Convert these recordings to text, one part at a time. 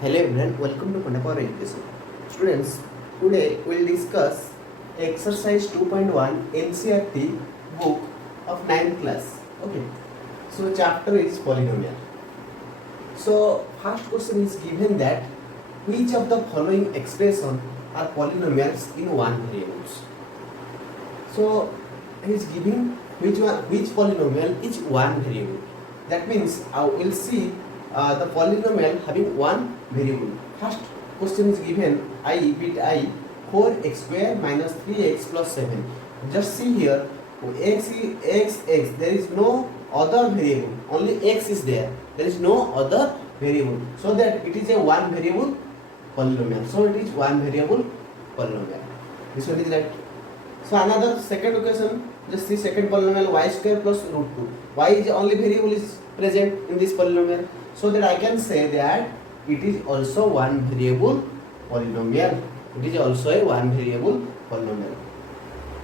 Hello everyone, welcome to Pandapur Education. Students, today we will discuss exercise 2.1 NCERT book of 9th class. Okay, so chapter is polynomial. So first question is given that which of the following expression are polynomials in one variables. So he is giving which polynomial is one variable. That means I will see the polynomial having one variable. First question is given I bit I 4x square minus 3x plus 7. Just see here x there is no other variable, only x is there, there is no other variable, so that it is a one variable polynomial. So it is one variable polynomial. This one is right. So another second equation, just see second polynomial y square plus root 2. Y is the only variable is present in this polynomial, so that I can say that it is also one variable polynomial. It is also a one variable polynomial.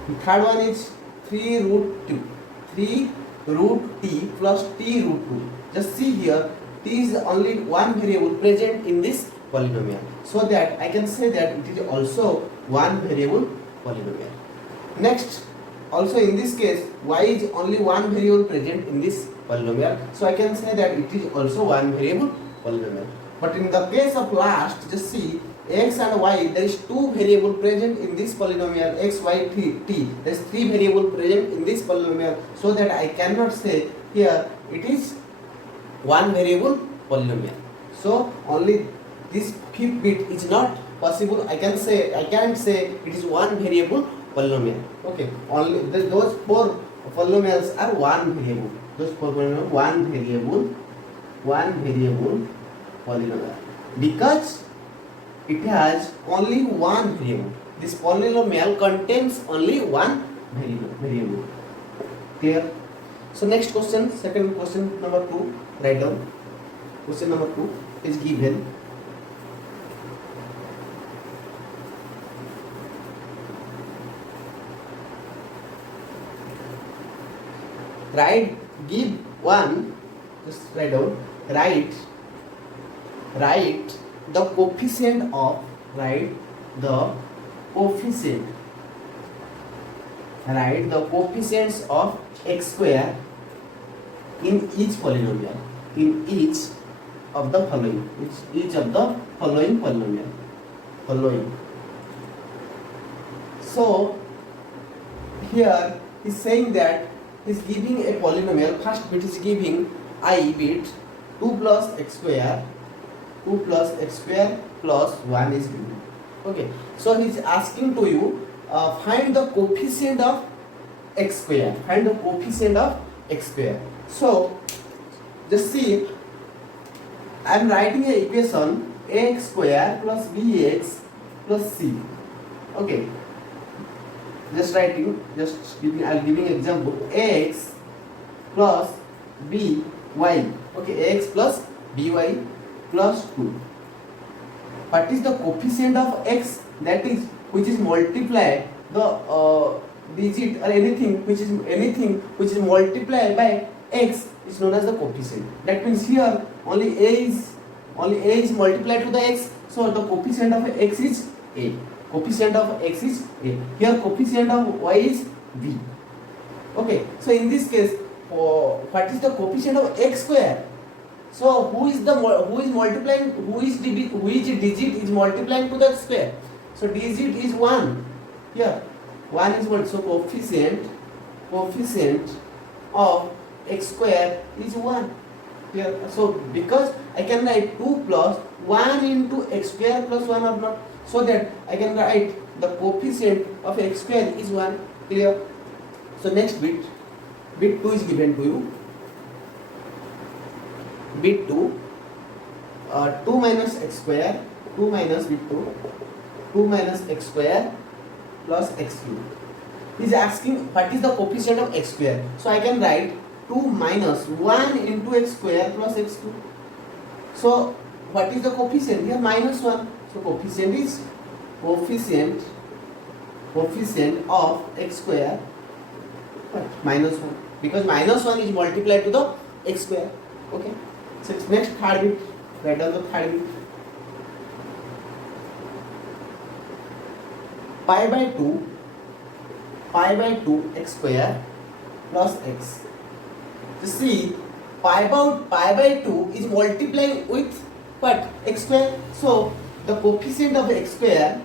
The third one is 3 root 2. 3 root t plus t root 2. Just see here, t is only one variable present in this polynomial, so that I can say that it is also one variable polynomial. Next, also in this case, y is only one variable present in this polynomial, so I can say that it is also one variable polynomial. But in the case of last, just see x and y, there is two variable present in this polynomial, x, y, t. There is three variable present in this polynomial, so that I cannot say here it is one variable polynomial. So only this fifth bit is not possible. I can't say it is one variable polynomial. Okay, only those four polynomials are one variable. Those four polynomials one variable polynomial, because it has only one variable. This polynomial contains only one variable. Clear? So next question, second question number 2. Write down. Question number 2 is given. Give one, just write down, write the coefficient of, write the coefficients of x square in each polynomial, in each of the following polynomial. So here he is saying that he is giving a polynomial. First bit is giving I bit 2 plus x square plus 1 is given. Okay, so he is asking to you find the coefficient of x square. So just see, I am writing a equation ax square plus bx plus c. Okay, just writing, I am giving example x plus by. Okay, ax plus by plus 2. What is the coefficient of x? That is, which is multiply the digit or anything which is multiplied by x is known as the coefficient. That means here only a is multiplied to the x, so the coefficient of x is a. Here coefficient of y is b. Okay, so in this case, what is the coefficient of x square? So which digit is multiplying to the square? So digit is 1. Here 1 is what? So coefficient of x square is 1. Here, so because I can write 2 plus 1 into x square plus 1 or not, so that I can write the coefficient of x square is 1. Clear? So next bit 2 is given to you. Bit 2, 2 minus x square, 2 minus bit 2 minus x square plus x cube. He is asking what is the coefficient of x square. So I can write 2 minus 1 into x square plus x cube. So what is the coefficient? Here minus 1. So coefficient is coefficient of x square minus 1, because minus 1 is multiplied to the x square. Okay. So next third bit, write down the third bit. pi by 2 x square plus x. You see, pi by 2 is multiplying with what? X square. So the coefficient of x square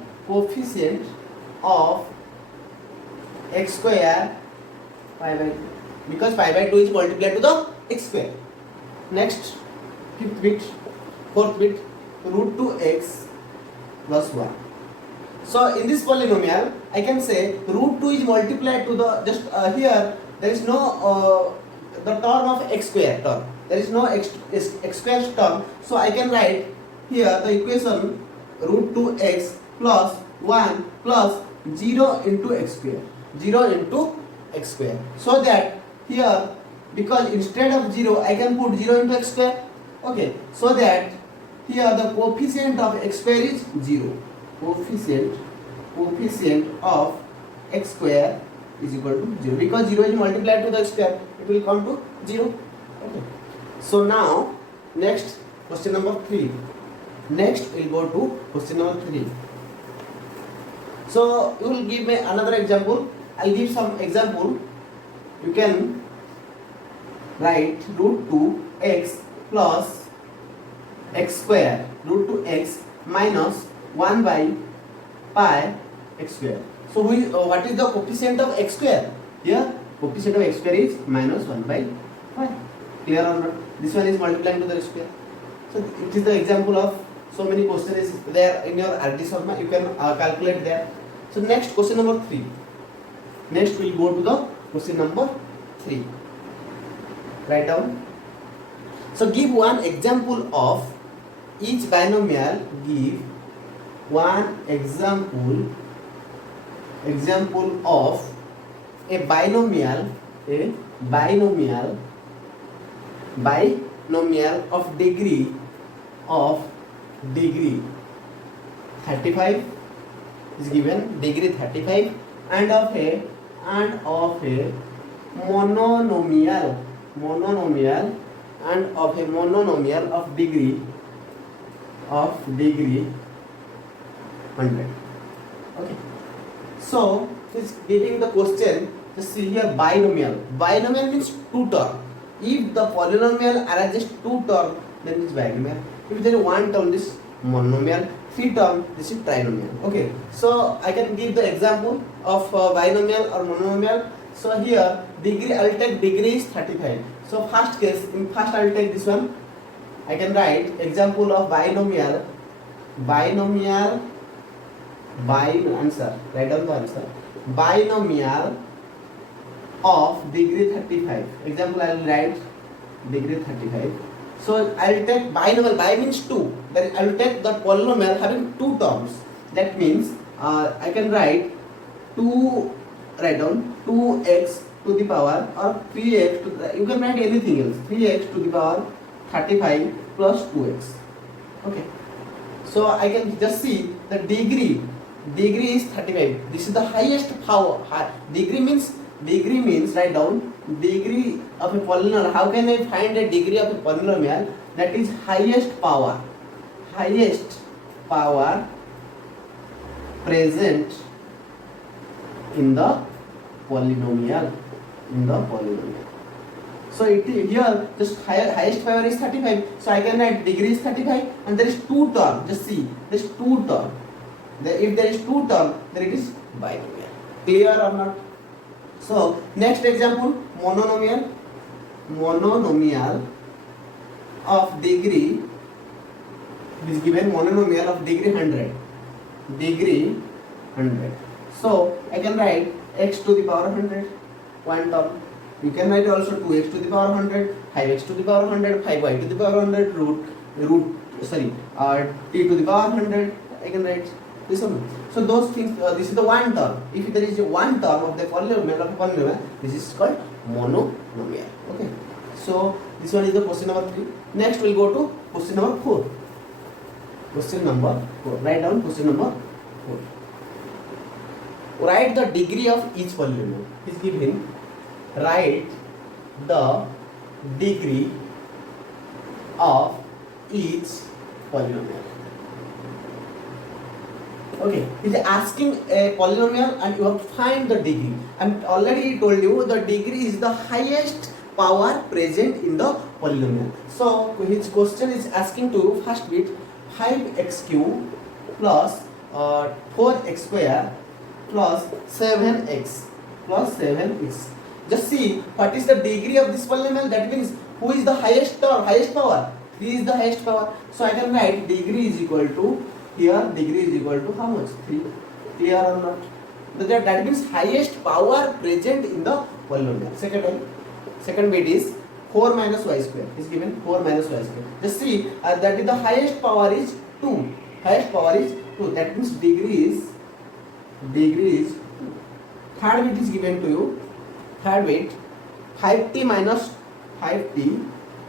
pi by 2, because pi by 2 is multiplied to the x square. Next, fourth bit, root 2x plus 1. So in this polynomial, I can say root 2 is multiplied to the just here there is no the term of x square term. There is no x square term. So I can write here the equation root 2x plus 1 plus 0 into x square. 0 into x square. So that here, because instead of 0 I can put 0 into x square. Okay. So that here the coefficient of x square is 0. Coefficient of x square is equal to 0, because 0 is multiplied to the x square, it will come to 0. Okay. So now next question number 3. Next we'll go to question number 3. So you will give me another example. I'll give some example. You can write root 2x plus x square, root 2x minus 1 by pi x square. So what is the coefficient of x square? Here coefficient of x square is minus 1 by pi. Clear or not? This one is multiplying to the x square. So it is the example of so many questions there in your RD Sharma. You can calculate there. So next question number 3. Next we'll go to the question number 3. Write down. So give one example of each binomial. Give one example of a binomial of degree 35 is given, degree 35, and of a mononomial of degree 100. Okay. So it's giving the question. Just see here, binomial means two term. If the polynomial arises two term, then it's binomial. If there is one term, this is monomial. 3 term, this is trinomial. Okay. So I can give the example of binomial or monomial. So here degree, I will take degree is 35. So first case, I will take this one. I can write example of binomial. Answer. Write down the answer. Binomial of degree 35. Example, I will write degree 35. So I will take binomial. Bi means 2. Then I will take the polynomial having 2 terms. That means I can write 2. Write down 2x to the power or 3x to the, you can write anything else. 3x to the power 35 plus 2x. Okay. So I can just see the degree is 35. This is the highest power. Degree means write down degree of a polynomial. How can I find a degree of a polynomial? That is highest power present in the polynomial. So it here just highest power is 35. So I can write degree is 35 and there is 2 term. Just see, there is 2 term. If there is 2 term, then it is binomial. Clear or not? So next example, mononomial of degree is given. Mononomial of degree 100. So I can write x to the power 100, one term. You can write also 2x to the power 100, 5x to the power 100, 5y to the power 100, t to the power 100. I can write this one. So those things, this is the one term. If there is one term of the polynomial, this is called mononomial. Okay. So this one is the question number 3. Next we'll go to question number 4. Write down question number 4. Write the degree of each polynomial. Is given. Write the degree of each polynomial. Okay, it is asking a polynomial and you have to find the degree. And already told you the degree is the highest power present in the polynomial. So his question is asking to first bit 5x cube plus 4x square plus 7x plus 7x. Just see what is the degree of this polynomial. That means who is the highest power? 3 is the highest power. So I can write degree is equal to, here degree is equal to how much? 3. Clear or not? That means highest power present in the polynomial. Second bit is 4 minus y square is given. 4 minus y square. Just see that is the highest power is 2. Highest power is 2. That means degree is 2. Third bit is given to you. Third bit 5t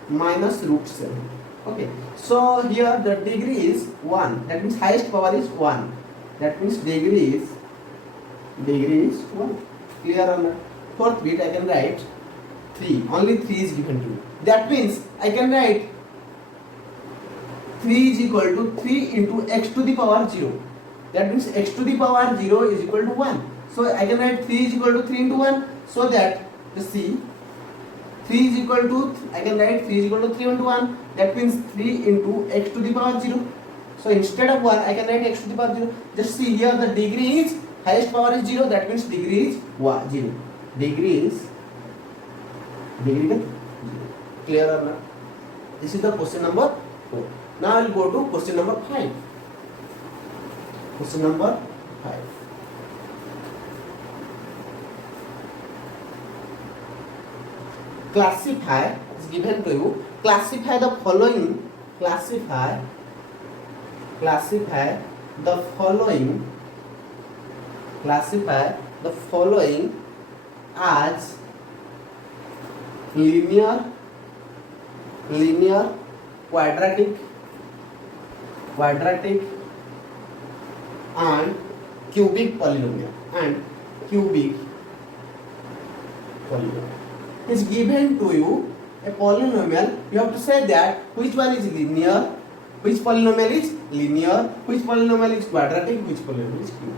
minus root 7. Okay, so here the degree is 1. That means highest power is 1. That means degree is 1. Clear or not? Fourth bit I can write 3. Only 3 is given to you. That means I can write 3 is equal to 3 into x to the power 0. That means x to the power 0 is equal to 1. So I can write 3 is equal to 3 into 1. So that the C 3 is equal to, I can write 3 is equal to 3 into 1. That means 3 into x to the power 0. So instead of 1 I can write x to the power 0. Just see here the degree is, highest power is 0. That means degree is 0. Degree is 0. Clear or not? This is the question number 4. Now I will go to question number 5. Question number 5. Classify is given to you. Classify the following. Classify the following. Classify the following as linear, quadratic, and cubic polynomial. Is given to you a polynomial. You have to say that which one is linear, which polynomial is linear, which polynomial is quadratic, which polynomial is cubic.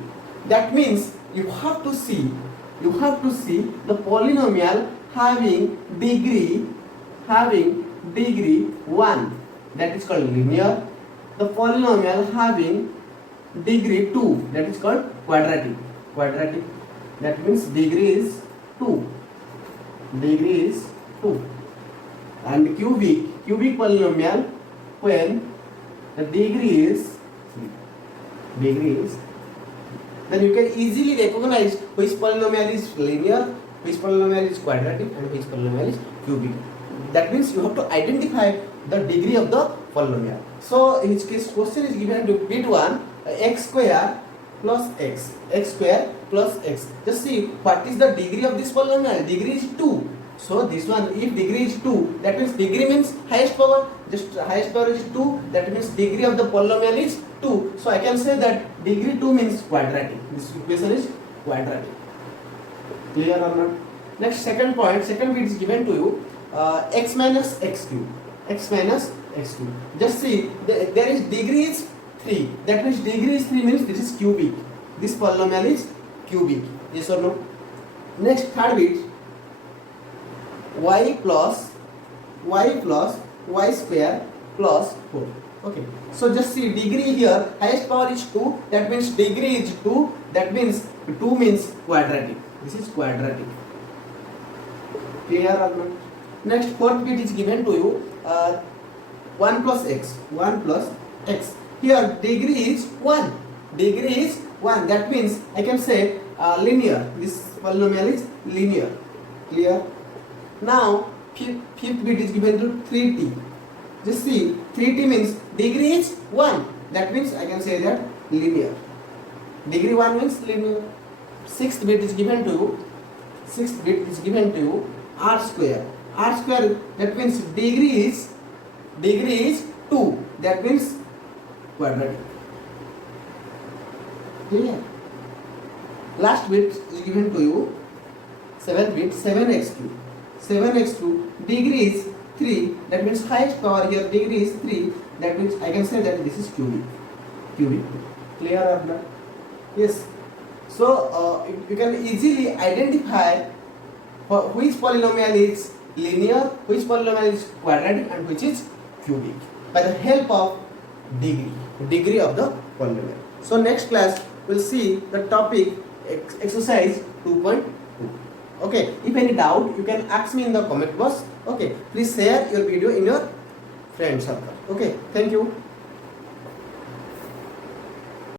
That means you have to see the polynomial having degree 1, that is called linear. The polynomial having degree 2, that is called quadratic. That means degree is 2. And cubic polynomial when the degree is 3. Then you can easily recognize which polynomial is linear, which polynomial is quadratic, and which polynomial is cubic. That means you have to identify the degree of the polynomial. So in which case question is given to bit 1, x square plus x. Just see what is the degree of this polynomial. Degree is 2. So this one, if degree is 2, that means degree means highest power. Just highest power is 2. That means degree of the polynomial is 2. So I can say that degree 2 means quadratic. This equation is quadratic. Clear or not? Next, second bit is given to you. X minus x cube. Just see there is degree is 3. That means degree is 3 means this is cubic. This polynomial is cubic. Yes or no? Next, third bit, y plus y square plus 4. Okay. So just see degree here, highest power is 2. That means degree is 2. That means 2 means quadratic. This is quadratic. Clear or not? Next, fourth bit is given to you. 1 plus x. Here degree is 1. That means I can say linear. This polynomial is linear. Clear? Now fifth bit is given to 3t. Just see 3t means degree is 1. That means I can say that linear. Degree 1 means linear. Sixth bit is given to you. R square. That means degree is 2. That means quadratic. Clear? Last bit is given to you. Seventh bit, 7x cube. Degree is 3. That means highest power here degree is 3. That means I can say that this is cubic. Clear or not? Yes. So you can easily identify which polynomial is linear, which polynomial is quadratic, and which is cubic by the help of degree of the polynomial. So next class we'll see the topic exercise 2.2. Okay, if any doubt you can ask me in the comment box. Okay, please share your video in your friend circle. Okay, thank you.